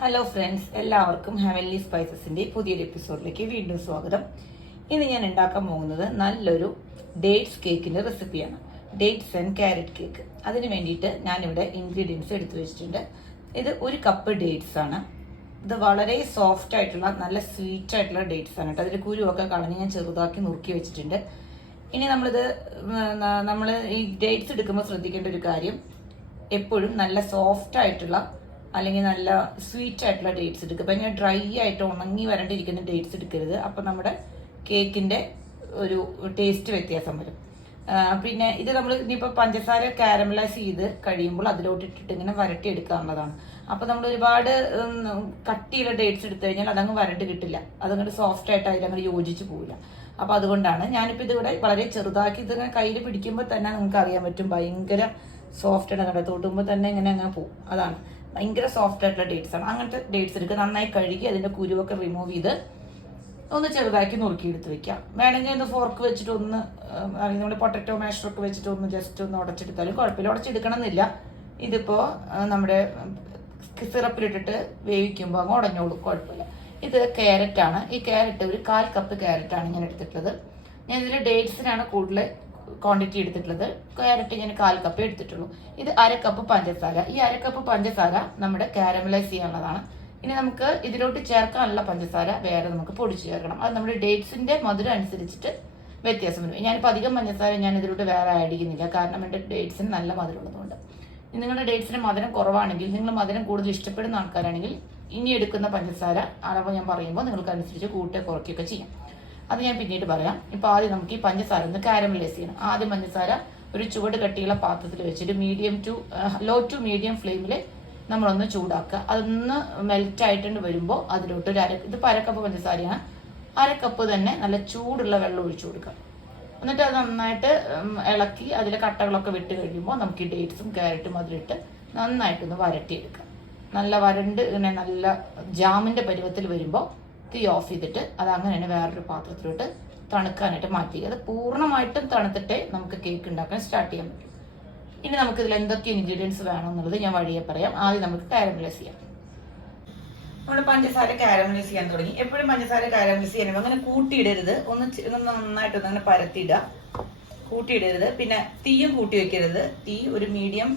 Hello friends, എല്ലാവർക്കും heavenly സ്പൈസസിന്റെ പുതിയൊരു എപ്പിസോഡിലേക്ക് വീണ്ടും സ്വാഗതം. ഇന്ന് ഞാൻ ഉണ്ടാക്കാൻ പോകുന്നത് നല്ലൊരു ഡേറ്റ്സ് കേക്കിന്റെ റെസിപ്പിയാണ്. Dates and carrot cake. അതിന് വേണ്ടിയിട്ട് ഞാനിവിടെ ഇൻഗ്രീഡിയൻസ് എടുത്തു വെച്ചിട്ടുണ്ട്. ഇത് 1 കപ്പ് ഡേറ്റ്സ് ആണ്. ഇത് വളരെ സോഫ്റ്റ് ആയിട്ടുള്ള നല്ല സ്വീറ്റ് ആയിട്ടുള്ള ഡേറ്റ്സ് ആണ് കേട്ടോ. അതിൽ കുരുവൊക്കെ കളഞ്ഞ് ഞാൻ ചെറുതാക്കി നുറുക്കി വെച്ചിട്ടുണ്ട്. ഇനി നമ്മൾ ഈ ഡേറ്റ്സ് എടുക്കുമ്പോൾ ശ്രദ്ധിക്കേണ്ട ഒരു കാര്യം, എപ്പോഴും നല്ല സോഫ്റ്റ് ആയിട്ടുള്ള അല്ലെങ്കിൽ നല്ല സ്വീറ്റ് ആയിട്ടുള്ള ഡേറ്റ്സ് എടുക്കുക. അപ്പം ഇങ്ങനെ ഡ്രൈ ആയിട്ട് ഉണങ്ങി വരണ്ടിരിക്കുന്ന ഡേറ്റ്സ് എടുക്കരുത്. അപ്പം നമ്മുടെ കേക്കിൻ്റെ ഒരു ടേസ്റ്റ് വ്യത്യാസം വരും. പിന്നെ ഇത് നമ്മൾ ഇനിയിപ്പോൾ പഞ്ചസാര കാരമലൈസ് ചെയ്ത് കഴിയുമ്പോൾ അതിലോട്ട് ഇട്ടിട്ട് ഇങ്ങനെ വരട്ടി എടുക്കാവുന്നതാണ്. അപ്പോൾ നമ്മൾ ഒരുപാട് കട്ടിയുള്ള ഡേറ്റ്സ് എടുത്തു കഴിഞ്ഞാൽ അതങ്ങ് വരട്ട് കിട്ടില്ല, അതങ്ങോട്ട് സോഫ്റ്റ് ആയിട്ട് അതിലങ്ങോട്ട് യോജിച്ച് പോവില്ല. അപ്പോൾ അതുകൊണ്ടാണ് ഞാനിപ്പോൾ ഇതിവിടെ വളരെ ചെറുതാക്കി ഇതിങ്ങനെ കയ്യിൽ പിടിക്കുമ്പോൾ തന്നെ നിങ്ങൾക്ക് അറിയാൻ പറ്റും, ഭയങ്കര സോഫ്റ്റ് ആണ്. കണ്ടോ, തൊട്ടുമ്പോൾ തന്നെ ഇങ്ങനെ അങ്ങ് പോകും. അതാണ് ഭയങ്കര സോഫ്റ്റ് ആയിട്ടുള്ള ഡേറ്റ്സ് ആണ്. അങ്ങനത്തെ ഡേറ്റ്സ് എടുക്കുക, നന്നായി കഴുകി അതിന്റെ കുരുവൊക്കെ റിമൂവ് ചെയ്ത് ഒന്ന് ചെറുതാക്കി നുറുക്കി എടുത്ത് വെക്കാം. വേണമെങ്കിൽ ഒന്ന് ഫോർക്ക് വെച്ചിട്ട് ഒന്ന് നമ്മുടെ പൊട്ടറ്റോ മാഷറൊക്കെ വെച്ചിട്ട് ഒന്ന് ജസ്റ്റ് ഒന്ന് ഉടച്ചെടുത്താലും കുഴപ്പമില്ല. ഉടച്ചെടുക്കണം എന്നില്ല. ഇതിപ്പോൾ നമ്മുടെ സിറപ്പിലിട്ടിട്ട് വേവിക്കുമ്പോൾ അങ്ങ് ഉടഞ്ഞോളും, കുഴപ്പമില്ല. ഇത് ക്യാരറ്റ് ആണ്. ഈ ക്യാരറ്റ് ഒരു 1/4 കപ്പ് ക്യാരറ്റാണ് ഞാൻ എടുത്തിട്ടുള്ളത്. ഞാൻ ഇതിൽ ഡേറ്റ്സിനാണ് കൂടുതൽ ക്വാണ്ടിറ്റി എടുത്തിട്ടുള്ളത്. ക്യാരറ്റ് ഞാൻ 1/4 കപ്പ് എടുത്തിട്ടുള്ളൂ. ഇത് 1/2 കപ്പ് പഞ്ചസാര. ഈ 1/2 കപ്പ് പഞ്ചസാര നമ്മുടെ കാരമലൈസ് ചെയ്യാനുള്ളതാണ്. ഇനി നമുക്ക് ഇതിലോട്ട് ചേർക്കാനുള്ള പഞ്ചസാര വേറെ നമുക്ക് പൊടിച്ച് ചേർക്കണം. അത് നമ്മുടെ ഡേറ്റ്സിന്റെ മധുരം അനുസരിച്ചിട്ട് വ്യത്യാസം വരും. ഞാനിപ്പോൾ അധികം പഞ്ചസാര ഞാൻ ഇതിലോട്ട് വേറെ ആഡ് ചെയ്യുന്നില്ല, കാരണം എൻ്റെ ഡേറ്റ്സിന് നല്ല മധുരം ഉള്ളതുകൊണ്ട്. നിങ്ങളുടെ ഡേറ്റ്സിന് മധുരം കുറവാണെങ്കിൽ, നിങ്ങൾ മധുരം കൂടുതൽ ഇഷ്ടപ്പെടുന്ന ആൾക്കാരാണെങ്കിൽ ഇനി എടുക്കുന്ന പഞ്ചസാര അളവ് ഞാൻ പറയുമ്പോൾ നിങ്ങൾക്ക് അനുസരിച്ച് കൂട്ടുക കുറയ്ക്കുകയൊക്കെ ചെയ്യാം. അത് ഞാൻ പിന്നീട് പറയാം. ഇപ്പൊ ആദ്യം നമുക്ക് ഈ പഞ്ചസാര ഒന്ന് കാരമലൈസ് ചെയ്യണം. ആദ്യം പഞ്ചസാര ഒരു ചുവട് കട്ടിയുള്ള പാത്രത്തിൽ വെച്ചിട്ട് ലോ ടു മീഡിയം ഫ്ലെയിമിൽ നമ്മളൊന്ന് ചൂടാക്കുക. അതൊന്ന് മെൽറ്റ് ആയിട്ടുണ്ട് വരുമ്പോൾ അതിലോട്ട് ഇത് 1/2 കപ്പ് പഞ്ചസാരയാണ്. 1/2 കപ്പ് തന്നെ നല്ല ചൂടുള്ള വെള്ളം ഒഴിച്ചു കൊടുക്കുക. എന്നിട്ട് അത് നന്നായിട്ട് ഇളക്കി അതിലെ കട്ടകളൊക്കെ വിട്ട് കഴിയുമ്പോൾ നമുക്ക് ഈ ഡേറ്റ്സും ക്യാരറ്റും അതിലിട്ട് നന്നായിട്ടൊന്ന് വരട്ടിയെടുക്കാം. നല്ല വരണ്ട് ഇങ്ങനെ നല്ല ജാമിന്റെ പരുവത്തിൽ വരുമ്പോൾ തീ ഓഫ് ചെയ്തിട്ട് അത് അങ്ങനെ തന്നെ വേറൊരു പാത്രത്തിലോട്ട് തണുക്കാനായിട്ട് മാറ്റി. അത് പൂർണ്ണമായിട്ടും തണുത്തിട്ടേ നമുക്ക് കേക്ക് ഉണ്ടാക്കാൻ സ്റ്റാർട്ട് ചെയ്യാൻ പറ്റും. ഇനി നമുക്ക് ഇതിൽ എന്തൊക്കെ ഇൻഗ്രീഡിയൻസ് വേണം എന്നുള്ളത് ഞാൻ വഴിയെ പറയാം. ആദ്യം നമുക്ക് കാരമലൈസ് ചെയ്യാം. നമ്മൾ പഞ്ചസാര കാരമലൈസ് ചെയ്യാൻ തുടങ്ങി. എപ്പോഴും പഞ്ചസാര കാരമലൈസ് ചെയ്യാൻ അങ്ങനെ കൂട്ടിയിടരുത്. ഒന്ന് നന്നായിട്ടൊന്ന് അങ്ങനെ പരത്തിയിടുക, കൂട്ടിയിടരുത്. പിന്നെ തീയും കൂട്ടി വെക്കരുത്. തീ ഒരു മീഡിയം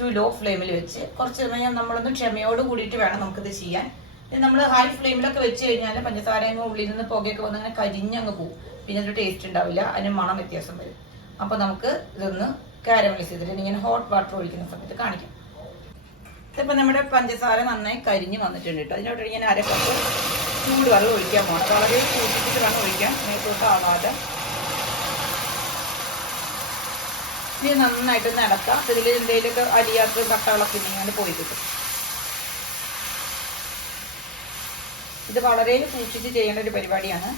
ടു ലോ ഫ്ലെയിമിൽ വെച്ച് കുറച്ച് കഴിഞ്ഞാൽ നമ്മളൊന്ന് ക്ഷമയോട് കൂടിയിട്ട് വേണം നമുക്കിത് ചെയ്യാൻ. നമ്മൾ ഹൈ ഫ്ലെയിമിലൊക്കെ വെച്ച് കഴിഞ്ഞാൽ പഞ്ചസാര ഉള്ളിൽ നിന്ന് പുകയൊക്കെ വന്ന് അങ്ങനെ കരിഞ്ഞങ്ങ് പോകും. പിന്നെ ഒരു ടേസ്റ്റ് ഉണ്ടാവില്ല, അതിന് മണം വ്യത്യാസം വരും. അപ്പൊ നമുക്ക് ഇതൊന്ന് കാരമലൈസ് ചെയ്തിട്ട് ഇങ്ങനെ ഹോട്ട് വാട്ടർ ഒഴിക്കുന്ന സമയത്ത് കാണിക്കാം. ഇതിപ്പോ നമ്മുടെ പഞ്ചസാര നന്നായി കരിഞ്ഞ് വന്നിട്ടുണ്ട് കേട്ടോ. അതിനോട് ഞാൻ 1/2 കപ്പ് ചൂടുവെള്ളം ഒഴിക്കാൻ പോകണം. വളരെ കൂട്ടിച്ചിട്ട് വേണം ഒഴിക്കാൻ, മേത്തോട്ട് ആവാതെ. ഇത് നന്നായിട്ടൊന്ന് ഇളക്കാം. ഇതിൽ എന്തെങ്കിലുമൊക്കെ അരിയാത്ത കട്ടകളൊക്കെ ഇങ്ങനെ പോയി കിട്ടും. ഇത് വളരെ സൂക്ഷിച്ച് ചെയ്യേണ്ട ഒരു പരിപാടിയാണ്.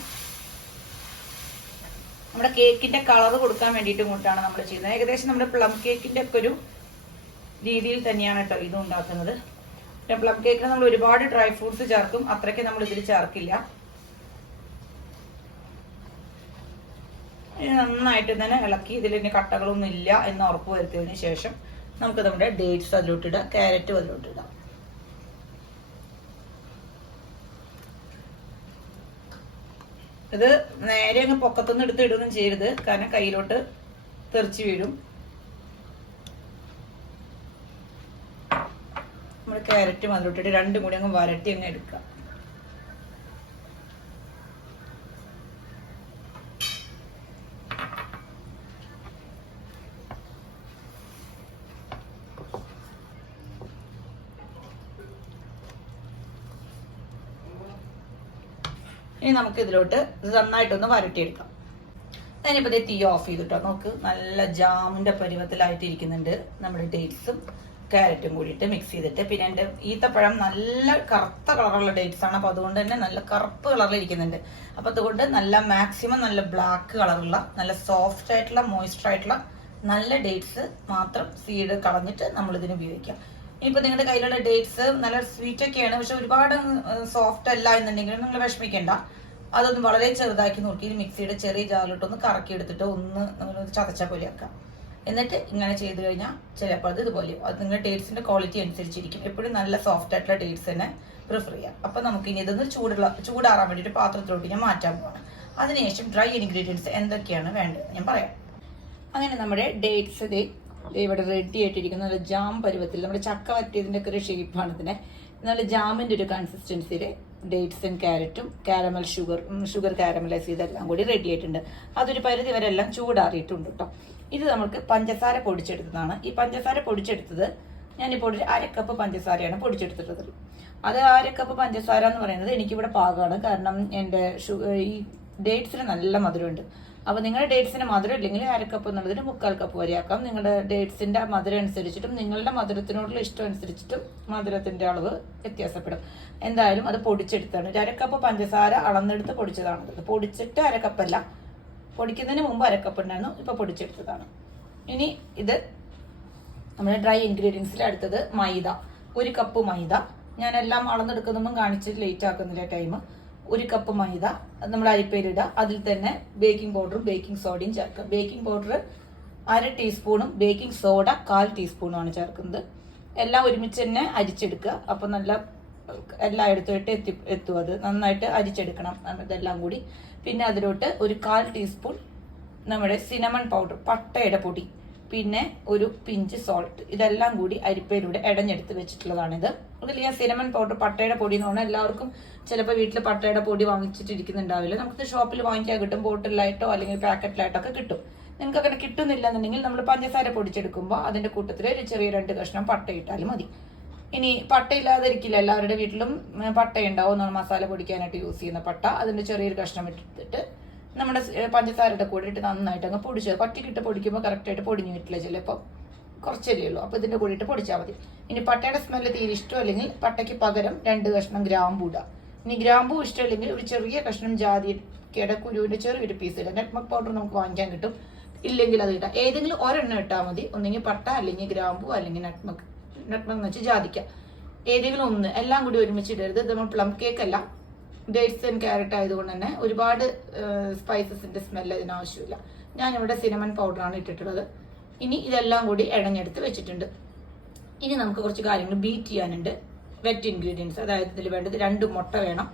നമ്മുടെ കേക്കിന്റെ കളർ കൊടുക്കാൻ വേണ്ടിയിട്ട് കൂട്ടാണ് നമ്മൾ ചെയ്യുന്നത്. ഏകദേശം നമ്മുടെ പ്ലം കേക്കിന്റെ ഒക്കെ ഒരു രീതിയിൽ തന്നെയാണ് കേട്ടോ ഇത് ഉണ്ടാക്കുന്നത്. പ്ലം കേക്കിന് നമ്മൾ ഒരുപാട് ഡ്രൈ ഫ്രൂട്ട്സ് ചേർക്കും, അത്രയ്ക്ക് നമ്മൾ ഇതിൽ ചേർക്കില്ല. നന്നായിട്ട് തന്നെ ഇളക്കി ഇതിൽ ഇനി കട്ടകളൊന്നും ഇല്ല എന്ന് ഉറപ്പ് വരുത്തിയതിനു ശേഷം നമുക്ക് നമ്മുടെ ഡേറ്റ്സ് അതിലോട്ടിടാം, ക്യാരറ്റും അതിലോട്ടിടാം. ഇത് നേരെ അങ്ങ് പൊക്കത്തൊന്നും എടുത്ത് ഇടുകയൊന്നും ചെയ്യരുത്, കാരണം കയ്യിലോട്ട് തെറിച്ച് വീഴും. നമ്മൾ ക്യാരറ്റും അതിലോട്ടിട്ട് രണ്ടും കൂടി അങ്ങ് വരട്ടി അങ്ങ് എടുക്കുക. ഇനി നമുക്ക് ഇതിലോട്ട് ഇത് നന്നായിട്ടൊന്ന് വരട്ടിയെടുക്കാം. ഞാനിപ്പോൾ തീ ഓഫ് ചെയ്തിട്ടോ. നോക്ക്, നല്ല ജാമിന്റെ പരുവത്തിലായിട്ട് ഇരിക്കുന്നുണ്ട് നമ്മുടെ ഡേറ്റ്സും ക്യാരറ്റും കൂടിയിട്ട് മിക്സ് ചെയ്തിട്ട്. പിന്നെ എൻ്റെ ഈത്തപ്പഴം നല്ല കറുത്ത കളറുള്ള ഡേറ്റ്സ് ആണ്, അപ്പൊ അതുകൊണ്ട് തന്നെ നല്ല കറുപ്പ് കളറിൽ ഇരിക്കുന്നുണ്ട്. അപ്പൊ അതുകൊണ്ട് നല്ല മാക്സിമം നല്ല ബ്ലാക്ക് കളറുള്ള നല്ല സോഫ്റ്റ് ആയിട്ടുള്ള മോയ്സ്ചർ ആയിട്ടുള്ള നല്ല ഡേറ്റ്സ് മാത്രം സീഡ് കളഞ്ഞിട്ട് നമ്മൾ ഇതിന് ഉപയോഗിക്കാം. ഇനിയിപ്പോ നിങ്ങളുടെ കയ്യിലുള്ള ഡേറ്റ്സ് നല്ല സ്വീറ്റ് ഒക്കെയാണ്, പക്ഷെ ഒരുപാട് സോഫ്റ്റ് അല്ല എന്നുണ്ടെങ്കിൽ നിങ്ങൾ വിഷമിക്കേണ്ട. അതൊന്ന് വളരെ ചെറുതാക്കി നോക്കി മിക്സിയുടെ ചെറിയ ജാറിലിട്ടൊന്ന് കറക്കി എടുത്തിട്ട് ഒന്ന് ചതച്ച പോലെ ആക്കാം. എന്നിട്ട് ഇങ്ങനെ ചെയ്ത് കഴിഞ്ഞാൽ ചിലപ്പോൾ അത് ഇതുപോലെ അത് നിങ്ങളുടെ ഡേറ്റ്സിന്റെ ക്വാളിറ്റി അനുസരിച്ചിരിക്കും. എപ്പോഴും നല്ല സോഫ്റ്റ് ആയിട്ടുള്ള ഡേറ്റ്സ് തന്നെ പ്രിഫർ ചെയ്യാം. അപ്പൊ നമുക്ക് ഇനി ഇതൊന്ന് ചൂടാറാൻ വേണ്ടിയിട്ട് പാത്രത്തിലോട്ട് ഞാൻ മാറ്റാൻ പോകണം. അതിനുശേഷം ഡ്രൈ ഇൻഗ്രീഡിയൻസ് എന്തൊക്കെയാണ് വേണ്ടത് ഞാൻ പറയാം. അങ്ങനെ നമ്മുടെ ഡേറ്റ്സ് ഇവിടെ റെഡി ആയിട്ടിരിക്കുന്ന നല്ല ജാം പരുവത്തിൽ, നമ്മുടെ ചക്ക വറ്റിയതിൻ്റെ ഒക്കെ ഒരു ഷേപ്പാണ് ഇതിനെ. നല്ല ജാമിൻ്റെ ഒരു കൺസിസ്റ്റൻസിയിൽ ഡേറ്റ്സും ക്യാരറ്റും കാരമൽ ഷുഗർ കാരമലൈസ് ചെയ്തെല്ലാം കൂടി റെഡി ആയിട്ടുണ്ട്. അതൊരു പരിധി വരെ എല്ലാം ചൂടാറിയിട്ടുണ്ട് കേട്ടോ. ഇത് നമുക്ക് പഞ്ചസാര പൊടിച്ചെടുത്തതാണ്. ഈ പഞ്ചസാര പൊടിച്ചെടുത്തത് ഞാനിപ്പോൾ ഒരു 1/2 കപ്പ് പഞ്ചസാരയാണ് പൊടിച്ചെടുത്തിട്ടുള്ളത്. അത് 1/2 കപ്പ് പഞ്ചസാര എന്ന് പറയുന്നത് എനിക്കിവിടെ പാകമാണ്. കാരണം എൻ്റെ ഈ ഡേറ്റ്സിന് നല്ല മധുരമുണ്ട്. അപ്പോൾ നിങ്ങളുടെ ഡേറ്റ്സിന് മധുരം ഇല്ലെങ്കിൽ 1/2 കപ്പ് എന്നുള്ളതിന് 1/4 കപ്പ് വരെ ആക്കാം. നിങ്ങളുടെ ഡേറ്റ്സിന്റെ മധുരം അനുസരിച്ചിട്ടും നിങ്ങളുടെ മധുരത്തിനോടുള്ള ഇഷ്ടം അനുസരിച്ചിട്ടും മധുരത്തിന്റെ അളവ് വ്യത്യാസപ്പെടും. എന്തായാലും അത് പൊടിച്ചെടുത്താണ്. 1/2 കപ്പ് പഞ്ചസാര അളന്നെടുത്ത് പൊടിച്ചതാണ്. ഇത് പൊടിച്ചിട്ട് 1/2 കപ്പല്ല, പൊടിക്കുന്നതിന് മുമ്പ് 1/2 കപ്പ് ഉണ്ടായിരുന്നു, ഇപ്പൊ പൊടിച്ചെടുത്തതാണ്. ഇനി ഇത് നമ്മുടെ ഡ്രൈ ഇൻഗ്രീഡിയൻസിൽ അടുത്തത് മൈദ. 1 കപ്പ് മൈദ. ഞാൻ എല്ലാം അളന്നെടുക്കുന്നൊന്നും കാണിച്ചിട്ട് ലേറ്റ് ആക്കുന്നില്ല ടൈം. 1 കപ്പ് മൈദ നമ്മൾ അരിപ്പയിലിടുക. അതിൽ തന്നെ ബേക്കിംഗ് പൗഡറും ബേക്കിംഗ് സോഡയും ചേർക്കുക. ബേക്കിംഗ് പൗഡർ 1/2 ടീസ്പൂണും ബേക്കിംഗ് സോഡ 1/4 ടീസ്പൂണുമാണ് ചേർക്കുന്നത്. എല്ലാം ഒരുമിച്ച് തന്നെ അരിച്ചെടുക്കുക. അപ്പം നല്ല എല്ലായിടത്തുമായിട്ട് എത്തും. അത് നന്നായിട്ട് അരിച്ചെടുക്കണം ഇതെല്ലാം കൂടി. പിന്നെ അതിലോട്ട് 1/4 ടീസ്പൂൺ നമ്മുടെ സിനമൺ പൗഡർ, പട്ടയുടെ പൊടി, പിന്നെ ഒരു പിഞ്ച് സോൾട്ട്. ഇതെല്ലാം കൂടി അരിപ്പയിലൂടെ ഇടഞ്ഞെടുത്ത് വെച്ചിട്ടുള്ളതാണിത്. അതിൽ ഞാൻ സിനമൺ പൗഡർ, പട്ടയുടെ പൊടി എന്ന് പറഞ്ഞാൽ എല്ലാവർക്കും ചിലപ്പോൾ വീട്ടിൽ പട്ടയുടെ പൊടി വാങ്ങിച്ചിട്ടിരിക്കുന്നുണ്ടാവില്ല. നമുക്ക് ഷോപ്പിൽ വാങ്ങിക്കാൻ കിട്ടും, ബോട്ടിലായിട്ടോ അല്ലെങ്കിൽ പാക്കറ്റിലായിട്ടോ ഒക്കെ കിട്ടും. നിങ്ങൾക്ക് അങ്ങനെ കിട്ടുന്നില്ല എന്നുണ്ടെങ്കിൽ നമ്മൾ പഞ്ചസാര പൊടിച്ചെടുക്കുമ്പോൾ അതിന്റെ കൂട്ടത്തിൽ ഒരു ചെറിയ 2 കഷ്ണം പട്ട ഇട്ടാലും മതി. ഇനി പട്ടയില്ലാതിരിക്കില്ല, എല്ലാവരുടെ വീട്ടിലും പട്ടയുണ്ടാവും. നമ്മൾ മസാല പൊടിക്കാനായിട്ട് യൂസ് ചെയ്യുന്ന പട്ട, അതിന്റെ ചെറിയൊരു കഷ്ണം ഇട്ടിട്ട് നമ്മുടെ പഞ്ചസാരയുടെ കൂടെ ഇട്ട് നന്നായിട്ട് അങ്ങ് പൊടിച്ചത്. പട്ടിക്കിട്ട് പൊടിക്കുമ്പോൾ കറക്റ്റായിട്ട് പൊടിഞ്ഞു കിട്ടില്ല, ചിലപ്പോൾ കുറച്ചല്ലേ ഉള്ളൂ. അപ്പോൾ ഇതിന്റെ കൂടെ ഇട്ട് പൊടിച്ചാൽ മതി. ഇനി പട്ടയുടെ സ്മെല്ല് തീരെ ഇഷ്ടം അല്ലെങ്കിൽ പട്ടയ്ക്ക് പകരം 2 കഷ്ണം ഗ്രാമ്പൂ ഇടാം. ഇനി ഗ്രാമ്പൂ ഇഷ്ടമല്ലെങ്കിൽ ഒരു ചെറിയ കഷ്ണം ജാതിക്കയുടെ കുരുവിന്റെ ചെറിയൊരു പീസ് ഇടാം. നെറ്റ്മക് പൗഡർ നമുക്ക് വാങ്ങിക്കാൻ കിട്ടും, ഇല്ലെങ്കിൽ അത് ഇടാം. ഏതെങ്കിലും ഒരെണ്ണം ഇട്ടാൽ മതി. ഒന്നെങ്കിൽ പട്ട, അല്ലെങ്കിൽ ഗ്രാമ്പൂ, അല്ലെങ്കിൽ നെറ്റ്മക് എന്ന് വെച്ചാൽ ജാതിക്ക, ഏതെങ്കിലും ഒന്ന്. എല്ലാം കൂടി ഒരുമിച്ച് ഇടരുത്. ഇത് നമ്മൾ പ്ലം കേക്ക് അല്ല, ഡേറ്റ്സ് ആൻഡ് ക്യാരറ്റ് ആയതുകൊണ്ട് തന്നെ ഒരുപാട് സ്പൈസസിന്റെ സ്മെല്ല് അതിനാവശ്യമില്ല. ഞാനിവിടെ സിനമൺ പൗഡറാണ് ഇട്ടിട്ടുള്ളത്. ഇനി ഇതെല്ലാം കൂടി ഇടഞ്ഞെടുത്ത് വെച്ചിട്ടുണ്ട്. ഇനി നമുക്ക് കുറച്ച് കാര്യങ്ങൾ ബീറ്റ് ചെയ്യാനുണ്ട്. വെറ്റ് ഇൻഗ്രീഡിയൻസ്, അതായത് ഇതിൽ വേണ്ടത് 2 മുട്ട വേണം.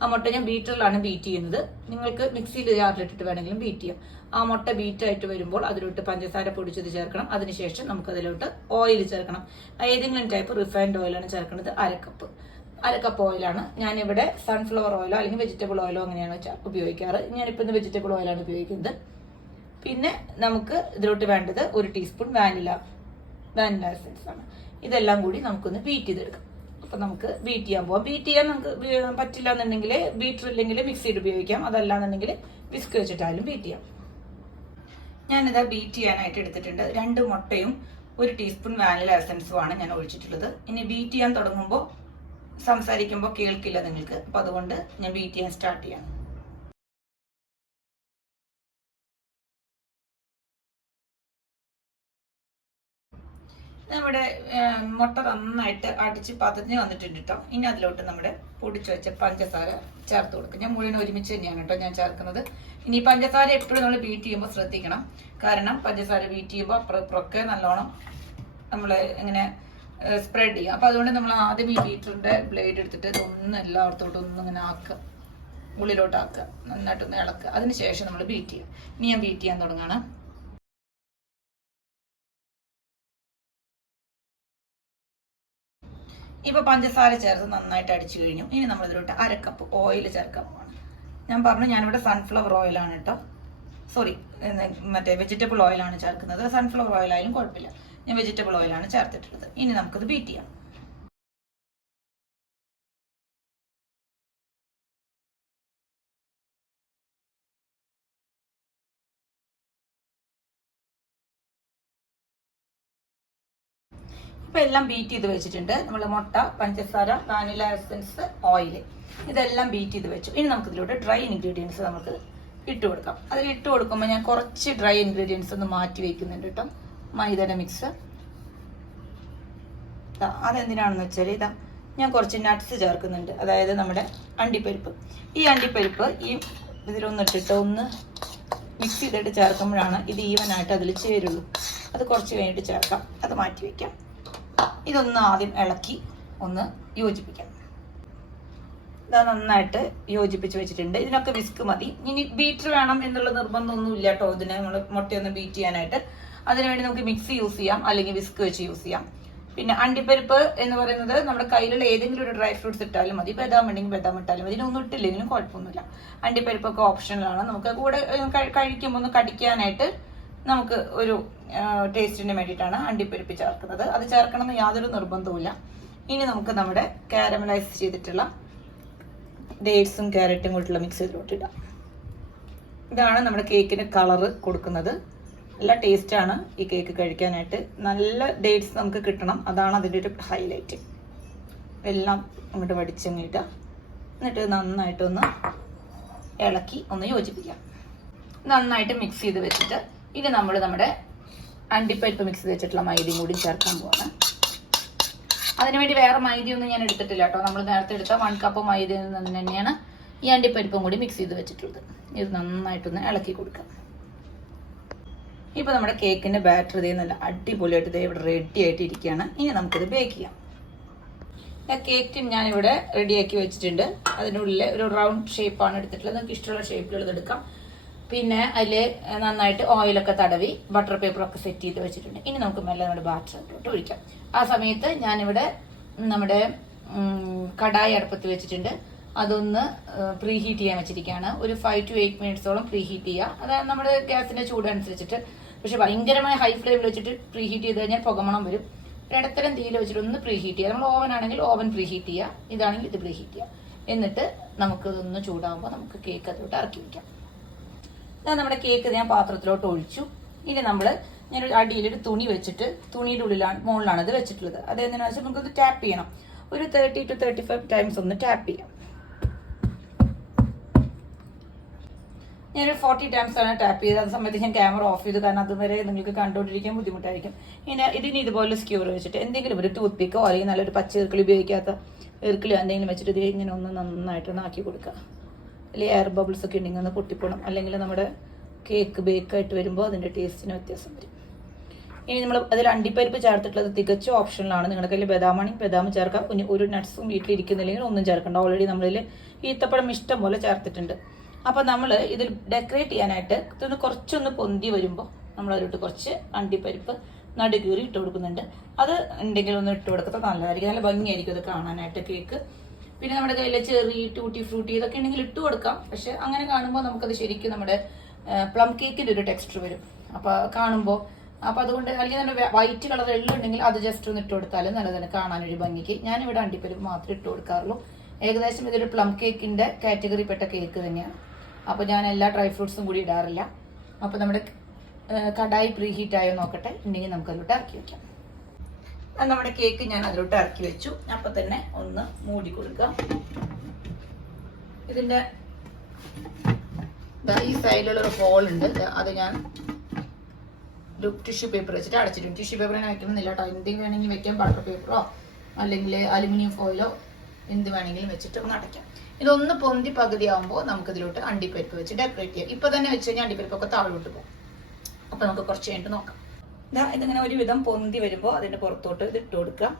ആ മുട്ട ഞാൻ ബീറ്ററിലാണ് ബീറ്റ് ചെയ്യുന്നത്. നിങ്ങൾക്ക് മിക്സിയിൽ ജാറിലിട്ടിട്ട് വേണമെങ്കിലും ബീറ്റ് ചെയ്യാം. ആ മുട്ട ബീറ്റ് ആയിട്ട് വരുമ്പോൾ അതിലോട്ട് പഞ്ചസാര പൊടിച്ചത് ചേർക്കണം. അതിനുശേഷം നമുക്ക് അതിലോട്ട് ഓയിൽ ചേർക്കണം. ഏതെങ്കിലും ടൈപ്പ് റിഫൈൻഡ് ഓയിലാണ് ചേർക്കുന്നത്. 1/2 കപ്പ് ഓയിലാണ്. ഞാനിവിടെ സൺഫ്ലവർ ഓയിലോ അല്ലെങ്കിൽ വെജിറ്റബിൾ ഓയിലോ അങ്ങനെയാണ് ഉപയോഗിക്കാറ്. ഞാനിപ്പോൾ ഇന്ന് വെജിറ്റബിൾ ഓയിലാണ് ഉപയോഗിക്കുന്നത്. പിന്നെ നമുക്ക് ഇതിലോട്ട് വേണ്ടത് 1 ടീസ്പൂൺ വാനില എസൻസ് ആണ്. ഇതെല്ലാം കൂടി നമുക്കൊന്ന് ബീറ്റ് ചെയ്തെടുക്കാം. അപ്പൊ നമുക്ക് ബീറ്റ് ചെയ്യാൻ പോവാം. ബീറ്റ് ചെയ്യാൻ നമുക്ക് പറ്റില്ല എന്നുണ്ടെങ്കിൽ ബീറ്റർ ഇല്ലെങ്കിൽ മിക്സിയിൽ ഉപയോഗിക്കാം. അതല്ലാന്നുണ്ടെങ്കിൽ വിസ്ക് വെച്ചിട്ടായാലും ബീറ്റ് ചെയ്യാം. ഞാനിതാ ബീറ്റ് ചെയ്യാനായിട്ട് എടുത്തിട്ടുണ്ട്. 2 മുട്ടയും 1 ടീസ്പൂൺ വാനില എസൻസും ആണ് ഞാൻ ഒഴിച്ചിട്ടുള്ളത്. ഇനി ബീറ്റ് ചെയ്യാൻ തുടങ്ങുമ്പോൾ സംസാരിക്കുമ്പോൾ കേൾക്കില്ല നിങ്ങൾക്ക്. അപ്പൊ അതുകൊണ്ട് ഞാൻ ബീറ്റ് ചെയ്യാൻ സ്റ്റാർട്ട് ചെയ്യാം. നമ്മുടെ മുട്ട നന്നായിട്ട് അടിച്ച് പതഞ്ഞ് വന്നിട്ടുണ്ട് കേട്ടോ. ഇനി അതിലോട്ട് നമ്മുടെ പൊടിച്ചു വെച്ച പഞ്ചസാര ചേർത്ത് കൊടുക്കും. ഞാൻ മുഴുവൻ ഒരുമിച്ച് തന്നെയാണ് കേട്ടോ ഞാൻ ചേർക്കുന്നത്. ഇനി പഞ്ചസാര എപ്പോഴും നമ്മൾ ബീറ്റ് ചെയ്യുമ്പോൾ ശ്രദ്ധിക്കണം. കാരണം പഞ്ചസാര ബീറ്റ് ചെയ്യുമ്പോൾ അപ്പുറമൊക്കെ നല്ലോണം നമ്മൾ ഇങ്ങനെ സ്പ്രെഡ് ചെയ്യും. അപ്പൊ അതുകൊണ്ട് നമ്മൾ ആദ്യം ഈ ബീറ്ററിന്റെ ബ്ലേഡ് എടുത്തിട്ട് ഇതൊന്നും എല്ലായിടത്തോട്ടും ഒന്നും ഇങ്ങനെ ആക്കുക, ഉള്ളിലോട്ട് ആക്കുക, നന്നായിട്ടൊന്ന് ഇളക്കുക. അതിനുശേഷം നമ്മൾ ബീറ്റ് ചെയ്യും. ഇനി ഞാൻ ബീറ്റ് ചെയ്യാൻ തുടങ്ങാണ്. ഇപ്പൊ പഞ്ചസാര ചേർത്ത് നന്നായിട്ട് അടിച്ചു കഴിഞ്ഞു. ഇനി നമ്മൾ ഇതിലോട്ട് 1/2 കപ്പ് ഓയിൽ ചേർക്കാൻ പോവാണ്. ഞാൻ പറഞ്ഞു ഞാനിവിടെ സൺഫ്ലവർ ഓയിലാണ് കേട്ടോ, സോറി മറ്റേ വെജിറ്റബിൾ ഓയിലാണ് ചേർക്കുന്നത്. സൺഫ്ലവർ ഓയിലായാലും കുഴപ്പമില്ല, ഞാൻ വെജിറ്റബിൾ ഓയിലാണ് ചേർത്തിട്ടുള്ളത്. ഇനി നമുക്കിത് ബീറ്റ് ചെയ്യാം. ഇപ്പൊ എല്ലാം ബീറ്റ് ചെയ്ത് വെച്ചിട്ടുണ്ട്. നമ്മൾ മുട്ട, പഞ്ചസാര, വാനില എസൻസ്, ഓയിൽ, ഇതെല്ലാം ബീറ്റ് ചെയ്ത് വെച്ചു. ഇനി നമുക്ക് ഇതിലോട്ട് ഡ്രൈ ഇൻഗ്രീഡിയൻസ് നമുക്ക് ഇട്ട് കൊടുക്കാം. അതിൽ ഇട്ട് കൊടുക്കുമ്പോൾ ഞാൻ കുറച്ച് ഡ്രൈ ഇൻഗ്രീഡിയൻസ് ഒന്ന് മാറ്റി വെക്കുന്നുണ്ട് കേട്ടോ. മൈദയുടെ മിക്സ് അതെന്തിനാണെന്ന് വെച്ചാൽ ഇതാ ഞാൻ കുറച്ച് നട്ട്സ് ചേർക്കുന്നുണ്ട്. അതായത് നമ്മുടെ അണ്ടിപ്പരിപ്പ്. ഈ അണ്ടിപ്പരിപ്പ് ഈ ഇതിലൊന്നിട്ടിട്ട് ഒന്ന് മിക്സ് ചെയ്തിട്ട് ചേർക്കുമ്പോഴാണ് ഇത് ഈവനായിട്ട് അതിൽ ചേരുള്ളൂ. അത് കുറച്ച് കഴിഞ്ഞിട്ട് ചേർക്കാം. അത് മാറ്റി വയ്ക്കാം. ഇതൊന്ന് ആദ്യം ഇളക്കി ഒന്ന് യോജിപ്പിക്കാം. ഇത് നന്നായിട്ട് യോജിപ്പിച്ച് വെച്ചിട്ടുണ്ട്. ഇതിനൊക്കെ വിസ്ക് മതി. ഇനി ബീറ്റർ വേണം എന്നുള്ള നിർബന്ധമൊന്നും ഇല്ല കേട്ടോ. ഇതിനെ നമ്മൾ മുട്ടയൊന്ന് ബീറ്റ് ചെയ്യാനായിട്ട്. അതിനുവേണ്ടി നമുക്ക് മിക്സി യൂസ് ചെയ്യാം, അല്ലെങ്കിൽ വിസ്ക് വെച്ച് യൂസ് ചെയ്യാം. പിന്നെ അണ്ടിപ്പരിപ്പ് എന്ന് പറയുന്നത് നമ്മുടെ കയ്യിലുള്ള ഏതെങ്കിലും ഒരു ഡ്രൈ ഫ്രൂട്ട്സ് ഇട്ടാലും മതി. ബദാം ഉണ്ടെങ്കിൽ ബദാം ഇട്ടാലും മതി. ഇതിനൊന്നും ഇട്ടില്ലെങ്കിലും കുഴപ്പമൊന്നുമില്ല. അണ്ടിപ്പരിപ്പൊക്കെ ഓപ്ഷണലാണ്. നമുക്ക് കൂടെ കഴിക്കുമ്പോൾ ഒന്ന് കടിക്കാനായിട്ട് നമുക്ക് ഒരു ടേസ്റ്റിന് വേണ്ടിയിട്ടാണ് അണ്ടിപ്പരിപ്പ് ചേർക്കുന്നത്. അത് ചേർക്കണമെന്ന് യാതൊരു നിർബന്ധവുമില്ല. ഇനി നമുക്ക് നമ്മുടെ കാരമലൈസ് ചെയ്തിട്ടുള്ള ഡേറ്റ്സും ക്യാരറ്റും കൂടിയുള്ള മിക്സ് ചെയ്തിലോട്ട് ഇടാം. ഇതാണ് നമ്മുടെ കേക്കിന് കളറ് കൊടുക്കുന്നത്. നല്ല ടേസ്റ്റാണ് ഈ കേക്ക് കഴിക്കാനായിട്ട്. നല്ല ഡേറ്റ്സ് നമുക്ക് കിട്ടണം, അതാണ് അതിൻ്റെ ഒരു ഹൈലൈറ്റ്. എല്ലാം അങ്ങോട്ട് വടിച്ചങ്ങിട്ട് എന്നിട്ട് നന്നായിട്ടൊന്ന് ഇളക്കി ഒന്ന് യോജിപ്പിക്കാം. നന്നായിട്ട് മിക്സ് ചെയ്ത് വെച്ചിട്ട് ഇനി നമ്മൾ നമ്മുടെ അണ്ടിപ്പരിപ്പ് മിക്സ് ചെയ്ത് വെച്ചിട്ടുള്ള മൈദയും കൂടി ചേർക്കാൻ പോവാണ്. അതിനുവേണ്ടി വേറെ മൈദയൊന്നും ഞാൻ എടുത്തിട്ടില്ല കേട്ടോ. നമ്മൾ നേരത്തെ എടുത്ത 1 കപ്പ് മൈദയിൽ നിന്ന് തന്നെയാണ് ഈ അണ്ടിപ്പരിപ്പും കൂടി മിക്സ് ചെയ്ത് വെച്ചിട്ടുള്ളത്. ഇത് നന്നായിട്ടൊന്ന് ഇളക്കി കൊടുക്കാം. ഇപ്പൊ നമ്മുടെ കേക്കിന്റെ ബാറ്റർ ഇതേ നല്ല അടിപൊളിയായിട്ട് ഇതേ ഇവിടെ റെഡി ആയിട്ട് ഇരിക്കുകയാണ്. ഇനി നമുക്കിത് ബേക്ക് ചെയ്യാം. കേക്ക് ഞാനിവിടെ റെഡിയാക്കി വെച്ചിട്ടുണ്ട്. അതിനുള്ളിൽ ഒരു റൗണ്ട് ഷേപ്പാണ് എടുത്തിട്ടുള്ളത്. നിങ്ങൾക്ക് ഇഷ്ടമുള്ള ഷേപ്പിലുള്ളത് എടുക്കാം. പിന്നെ അതിൽ നന്നായിട്ട് ഓയിലൊക്കെ തടവി ബട്ടർ പേപ്പറൊക്കെ സെറ്റ് ചെയ്ത് വെച്ചിട്ടുണ്ട്. ഇനി നമുക്ക് മെല്ലെ നമ്മുടെ ബാറ്ററിലോട്ട് ഒഴിക്കാം. ആ സമയത്ത് ഞാനിവിടെ നമ്മുടെ കടായി അടുപ്പത്ത് വെച്ചിട്ടുണ്ട്. അതൊന്ന് പ്രീ ഹീറ്റ് ചെയ്യാൻ വെച്ചിരിക്കുകയാണ്. ഒരു 5 to 8 മിനിറ്റ്സോളം പ്രീ ഹീറ്റ് ചെയ്യുക. അതായത് നമ്മുടെ ഗ്യാസിന്റെ ചൂടനുസരിച്ചിട്ട്. പക്ഷെ ഭയങ്കരമായ ഹൈ ഫ്ലെയിമിൽ വെച്ചിട്ട് പ്രീ ഹീറ്റ് ചെയ്ത് കഴിഞ്ഞാൽ പുകമണം വരും. ഇടത്തരം തീയിൽ വെച്ചിട്ട് ഒന്ന് പ്രീ ഹീറ്റ് ചെയ്യുക. നമ്മൾ ഓവൻ ആണെങ്കിൽ ഓവൻ പ്രീ ഹീറ്റ് ചെയ്യുക, ഇതാണെങ്കിൽ ഇത് പ്രീ ഹീറ്റ് ചെയ്യുക. എന്നിട്ട് നമുക്ക് ഇതൊന്ന് ചൂടാകുമ്പോൾ നമുക്ക് കേക്ക് അതിലോട്ട് ഇറക്കി വയ്ക്കാം. നമ്മുടെ കേക്ക് ഞാൻ പാത്രത്തിലോട്ട് ഒഴിച്ചു. ഇനി ഞാനൊരു അടിയിലൊരു തുണി വെച്ചിട്ട് തുണിയുടെ മുകളിലാണ് ഇത് വെച്ചിട്ടുള്ളത്. അതെന്തിനാ വെച്ചാൽ നമുക്കത് ടാപ്പ് ചെയ്യണം. ഒരു 30 to 35 ടൈംസ് ഒന്ന് ടാപ്പ് ചെയ്യാം. ഞാനൊരു 40 ടൈംസ് ആണ് ടാപ്പ് ചെയ്തത്. ആ സമയത്ത് ഞാൻ ക്യാമറ ഓഫ് ചെയ്തു, കാരണം അതുവരെ നിങ്ങൾക്ക് കണ്ടുകൊണ്ടിരിക്കാൻ ബുദ്ധിമുട്ടായിരിക്കും. ഇതിന് ഇതുപോലെ സ്ക്യൂർ വെച്ചിട്ട് എന്തെങ്കിലും ഒരു ടൂത്ത് പിക്കോ അല്ലെങ്കിൽ നല്ലൊരു പച്ച ഈർക്കിളി ഉപയോഗിക്കാത്ത ഈർക്കിളിയോ എന്തെങ്കിലും വെച്ചിട്ട് ഇത് ഇങ്ങനെ ഒന്ന് നന്നായിട്ടൊന്ന് ആക്കി കൊടുക്കുക. അല്ലെങ്കിൽ എയർ ബബിൾസ് ഒക്കെ ഉണ്ടെങ്കിൽ ഒന്ന് പൊട്ടിപ്പോണം. അല്ലെങ്കിൽ നമ്മുടെ കേക്ക് ബേക്കായിട്ട് വരുമ്പോൾ അതിൻ്റെ ടേസ്റ്റിന് വ്യത്യാസം വരും. ഇനി നമ്മൾ അതിൽ അണ്ടിപ്പരിപ്പ് ചേർത്തിട്ടുള്ളത് തികച്ചും ഓപ്ഷനിലാണ്. നിങ്ങളുടെ കയ്യിൽ ബദാമാണെങ്കിൽ ബദാം ചേർക്കാം. ഒരു നട്ട്സും വീട്ടിലിരിക്കുന്നില്ലെങ്കിൽ ഒന്നും ചേർക്കണ്ട. ഓൾറെഡി നമ്മളിൽ ഈത്തപ്പഴം ഇഷ്ടം പോലെ ചേർത്തിട്ടുണ്ട്. അപ്പോൾ നമ്മൾ ഇതിൽ ഡെക്കറേറ്റ് ചെയ്യാനായിട്ട് ഇതൊന്ന് കുറച്ചൊന്ന് പൊന്തി വരുമ്പോൾ നമ്മൾ അതിലോട്ട് കുറച്ച് അണ്ടിപ്പരിപ്പ് നടുകീറി ഇട്ട് കൊടുക്കുന്നുണ്ട്. അത് ഉണ്ടെങ്കിൽ ഒന്ന് ഇട്ട് കൊടുക്കുന്നത് നല്ലതായിരിക്കും. നല്ല ഭംഗിയായിരിക്കും അത് കാണാനായിട്ട് കേക്ക്. പിന്നെ നമ്മുടെ കയ്യിൽ ചെറി, ടൂട്ടി ഫ്രൂട്ടി ഇതൊക്കെ ഉണ്ടെങ്കിൽ ഇട്ട് കൊടുക്കാം. പക്ഷെ അങ്ങനെ കാണുമ്പോൾ നമുക്കത് ശരിക്കും നമ്മുടെ പ്ലം കേക്കിൻ്റെ ഒരു ടെക്സ്ചർ വരും. അപ്പോൾ കാണുമ്പോൾ അതുകൊണ്ട് അല്ലെങ്കിൽ നമ്മുടെ വൈറ്റ് കളർ എള്ളുണ്ടെങ്കിൽ അത് ജസ്റ്റ് ഒന്ന് ഇട്ട് കൊടുത്താൽ നല്ലതാണ് കാണാനൊരു ഭംഗിക്ക്. ഞാനിവിടെ അണ്ടിപ്പരിപ്പ് മാത്രമേ ഇട്ട് കൊടുക്കാറുള്ളൂ. ഏകദേശം ഇതൊരു പ്ലം കേക്കിൻ്റെ കാറ്റഗറിപ്പെട്ട കേക്ക് തന്നെയാണ്. അപ്പോൾ ഞാൻ എല്ലാ ഡ്രൈ ഫ്രൂട്ട്സും കൂടി ഇടാറില്ല. അപ്പോൾ നമ്മുടെ കടായി പ്രീ ഹീറ്റ് ആയോ നോക്കട്ടെ. ഉണ്ടെങ്കിൽ നമുക്ക് അതിലോട്ട് ഇറക്കി വെക്കാം. നമ്മുടെ കേക്ക് ഞാൻ അതിലോട്ട് ഇറക്കി വെച്ചു. അപ്പോൾ തന്നെ ഒന്ന് മൂടി കൊടുക്കാം. ഇതിൻ്റെ ഈ സൈഡിലുള്ളൊരു ഹോൾ ഉണ്ട്. അത് ഞാൻ ഒരു ടിഷ്യൂ പേപ്പർ വെച്ചിട്ട് അടച്ചിട്ടുണ്ട്. ടിഷ്യൂ പേപ്പർ ഞാൻ വെക്കണമെന്നില്ല കേട്ടോ. എന്തെങ്കിലും വേണമെങ്കിൽ വെക്കാം. ബട്ടർ പേപ്പറോ അല്ലെങ്കിൽ അലുമിനിയം ഫോയിലോ എന്ത് വേണമെങ്കിലും വെച്ചിട്ട് ഒന്ന് അടയ്ക്കാം. ഇതൊന്ന് പൊന്തി പകുതിയാകുമ്പോൾ നമുക്കിതിലോട്ട് അണ്ടിപ്പരിപ്പ് വെച്ച് ഡെക്കറേറ്റ് ചെയ്യാം. ഇപ്പൊ തന്നെ വെച്ച് കഴിഞ്ഞാൽ അണ്ടിപ്പരിപ്പൊക്കെ താഴോട്ട് പോകും. അപ്പൊ നമുക്ക് കുറച്ച് കഴിഞ്ഞിട്ട് നോക്കാം. ഇതിങ്ങനെ ഒരുവിധം പൊന്തി വരുമ്പോൾ അതിന്റെ പുറത്തോട്ട് ഇത് ഇട്ട് കൊടുക്കാം.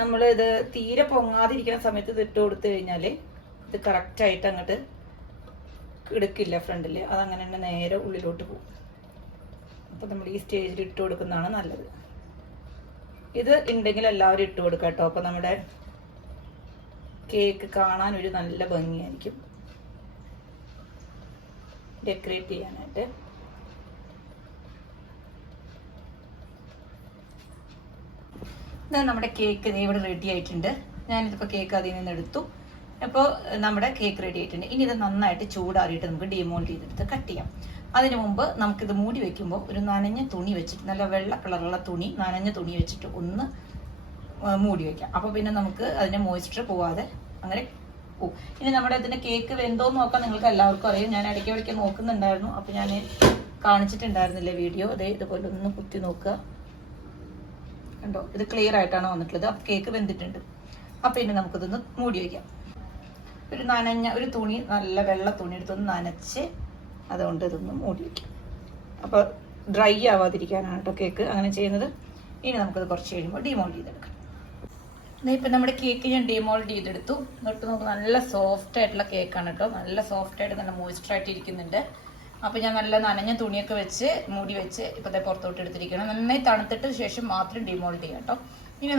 നമ്മൾ ഇത് തീരെ പൊങ്ങാതിരിക്കുന്ന സമയത്ത് ഇത് ഇട്ട് കൊടുത്തു കഴിഞ്ഞാൽ ഇത് കറക്റ്റായിട്ട് അങ്ങോട്ട് എടുക്കില്ല ഫ്രണ്ടിൽ. അതങ്ങനെ തന്നെ നേരെ ഉള്ളിലോട്ട് പോകും. അപ്പം നമ്മൾ ഈ സ്റ്റേജിൽ ഇട്ട് കൊടുക്കുന്നതാണ് നല്ലത്. ഇത് ഉണ്ടെങ്കിൽ എല്ലാവരും ഇട്ട് കൊടുക്കാം കേട്ടോ. അപ്പം നമ്മുടെ കേക്ക് കാണാൻ ഒരു നല്ല ഭംഗിയായിരിക്കും ഡെക്കറേറ്റ് ചെയ്യാനായിട്ട്. നമ്മുടെ കേക്ക് ഇവിടെ റെഡി ആയിട്ടുണ്ട്. ഞാനിതിപ്പോൾ കേക്ക് അതിൽ നിന്ന് എടുത്തു. അപ്പോൾ നമ്മുടെ കേക്ക് റെഡി ആയിട്ടുണ്ട്. ഇനി ഇത് നന്നായിട്ട് ചൂടാറിയിട്ട് നമുക്ക് ഡിമോൾഡ് ചെയ്തെടുത്ത് കട്ട് ചെയ്യാം. അതിനു മുമ്പ് നമുക്കിത് മൂടി വെക്കുമ്പോൾ ഒരു നനഞ്ഞ തുണി വെച്ചിട്ട്, നല്ല വെള്ള കളറുള്ള തുണി, നനഞ്ഞ തുണി വെച്ചിട്ട് ഒന്ന് മൂടി വയ്ക്കാം. അപ്പോൾ പിന്നെ നമുക്ക് അതിൻ്റെ മോയ്സ്ചർ പോവാതെ അങ്ങനെ പോവും. ഇനി നമ്മുടെ ഇതിൻ്റെ കേക്ക് വെന്തോന്ന് നോക്കാൻ നിങ്ങൾക്ക് എല്ലാവർക്കും അറിയാം. ഞാൻ ഇടയ്ക്ക് നോക്കുന്നുണ്ടായിരുന്നു. അപ്പോൾ ഞാൻ കാണിച്ചിട്ടുണ്ടായിരുന്നില്ല വീഡിയോ. അതേ ഇതുപോലെ ഒന്ന് കുത്തി നോക്കുക. കണ്ടോ, ഇത് ക്ലിയർ ആയിട്ടാണ് വന്നിട്ടുള്ളത്. അപ്പോൾ കേക്ക് വെന്തിട്ടുണ്ട്. അപ്പോൾ ഇനി നമുക്കിതൊന്ന് മൂടി വയ്ക്കാം. ഒരു നനഞ്ഞ ഒരു തുണി, നല്ല വെള്ള തുണി എടുത്തൊന്ന് നനച്ച് അതുകൊണ്ട് ഇതൊന്ന് മൂടി വയ്ക്കാം. അപ്പോൾ ഡ്രൈ ആവാതിരിക്കാനാണ് കേട്ടോ കേക്ക് അങ്ങനെ ചെയ്യുന്നത്. ഇനി നമുക്കത് കുറച്ച് കഴിയുമ്പോൾ ഡിമോൾഡ് ചെയ്തെടുക്കാം. ഇപ്പം നമ്മുടെ കേക്ക് ഞാൻ ഡിമോൾഡ് ചെയ്തെടുത്തു. എന്നിട്ട് നമുക്ക് നല്ല സോഫ്റ്റ് ആയിട്ടുള്ള കേക്കാണ് കേട്ടോ. നല്ല സോഫ്റ്റ് ആയിട്ട് നല്ല മോയ്സ്ചറായിട്ട് ഇരിക്കുന്നുണ്ട്. അപ്പോൾ ഞാൻ നല്ല നനഞ്ഞ തുണിയൊക്കെ വെച്ച് മൂടി വെച്ച് ഇപ്പോഴത്തെ പുറത്തോട്ട് എടുത്തിരിക്കണം. നന്നായി തണുത്തിട്ട് ശേഷം മാത്രം ഡിമോൾഡ് ചെയ്യാം കേട്ടോ. ഇനി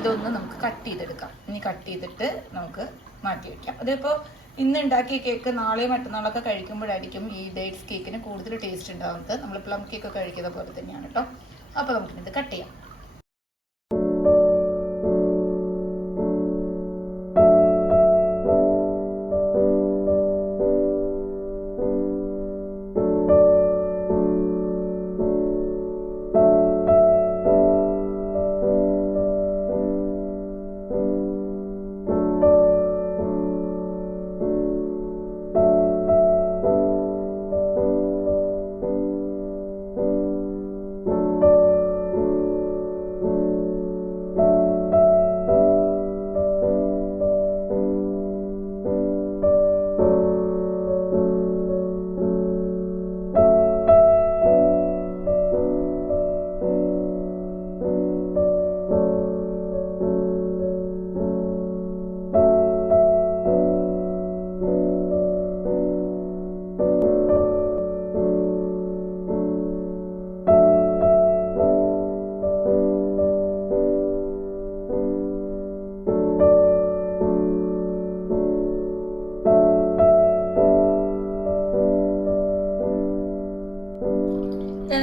ഇതൊന്ന് നമുക്ക് കട്ട് ചെയ്തെടുക്കാം. ഇനി കട്ട് ചെയ്തിട്ട് നമുക്ക് മാറ്റി വയ്ക്കാം. അതിപ്പോൾ ഇന്ന് ഉണ്ടാക്കിയ കേക്ക് നാളെയോ മറ്റന്നാളൊക്കെ കഴിക്കുമ്പോഴായിരിക്കും ഈ ഡേറ്റ്സ് കേക്കിന് കൂടുതൽ ടേസ്റ്റ് ഉണ്ടാകുന്നത്. നമ്മൾ പ്ലം കേക്ക് കഴിക്കുന്ന പോലെ തന്നെയാണ് കേട്ടോ. അപ്പോൾ നമുക്കിത് കട്ട് ചെയ്യാം.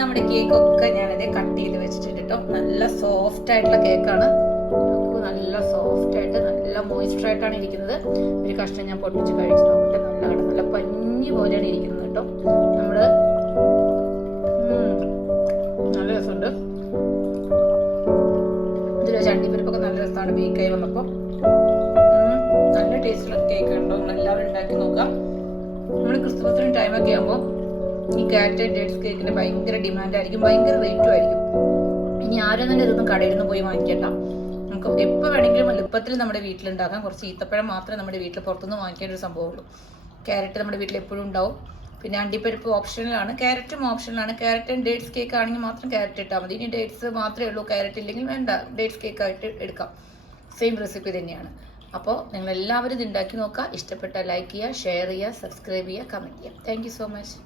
നമ്മുടെ കേക്കൊക്കെ ഞാനത് കട്ട് ചെയ്ത് വെച്ചിട്ടുണ്ട് കേട്ടോ. നല്ല സോഫ്റ്റ് ആയിട്ടുള്ള കേക്കാണ്. നല്ല സോഫ്റ്റ് ആയിട്ട് നല്ല മോയ്സ്ചർ ആയിട്ടാണ് ഇരിക്കുന്നത്. ഒരു കഷ്ണം ഞാൻ പൊട്ടിച്ച് കഴിച്ച് നോക്കട്ടെ. നല്ല പഞ്ഞി പോലെയാണ് ഇരിക്കുന്നത് കേട്ടോ. നമ്മള് നല്ല രസമുണ്ട്. ഇതിലെ ചണ്ടിപ്പരിപ്പൊക്കെ നല്ല രസമാണ് ബേക്കായി വന്നപ്പോൾ. നല്ല ടേസ്റ്റുള്ള കേക്ക് ഉണ്ടോ. നമ്മളെല്ലാവരും ഉണ്ടാക്കി നോക്കാം. നമ്മൾ ക്രിസ്മസിന് ടൈമൊക്കെ ആകുമ്പോൾ ഈ കാരറ്റ് ഡേറ്റ്സ് കേക്കിന് ഭയങ്കര ഡിമാൻഡായിരിക്കും, ഭയങ്കര റേറ്റും ആയിരിക്കും. ഇനി ആരും തന്നെ ഇതൊന്നും കടയിൽ നിന്ന് പോയി വാങ്ങിക്കണ്ട. നമുക്ക് എപ്പോൾ വേണമെങ്കിലും എളുപ്പത്തിൽ നമ്മുടെ വീട്ടിലുണ്ടാക്കാം. കുറച്ച് ഈത്തപ്പഴം മാത്രമേ നമ്മുടെ വീട്ടിൽ പുറത്തുനിന്ന് വാങ്ങിക്കേണ്ട ഒരു സംഭവമുള്ളൂ. ക്യാരറ്റ് നമ്മുടെ വീട്ടിൽ എപ്പോഴും ഉണ്ടാവും. പിന്നെ അണ്ടിപ്പരിപ്പ് ഓപ്ഷണലാണ്, ക്യാരറ്റും ഓപ്ഷണലാണ്. ക്യാരറ്റ് ആൻഡ് ഡേറ്റ്സ് കേക്ക് ആണെങ്കിൽ മാത്രം ക്യാരറ്റ് ഇട്ടാൽ മതി. ഇനി ഡേറ്റ്സ് മാത്രമേ ഉള്ളൂ, ക്യാരറ്റ് ഇല്ലെങ്കിൽ വേണ്ട, ഡേറ്റ്സ് കേക്ക് ആയിട്ട് എടുക്കാം. സെയിം റെസിപ്പി തന്നെയാണ്. അപ്പോൾ നിങ്ങൾ എല്ലാവരും ഇത് ഉണ്ടാക്കി നോക്കുക. ഇഷ്ടപ്പെട്ടാൽ ലൈക്ക് ചെയ്യുക, ഷെയർ ചെയ്യുക, സബ്സ്ക്രൈബ് ചെയ്യുക, കമൻറ്റ് ചെയ്യുക. Thank you so much.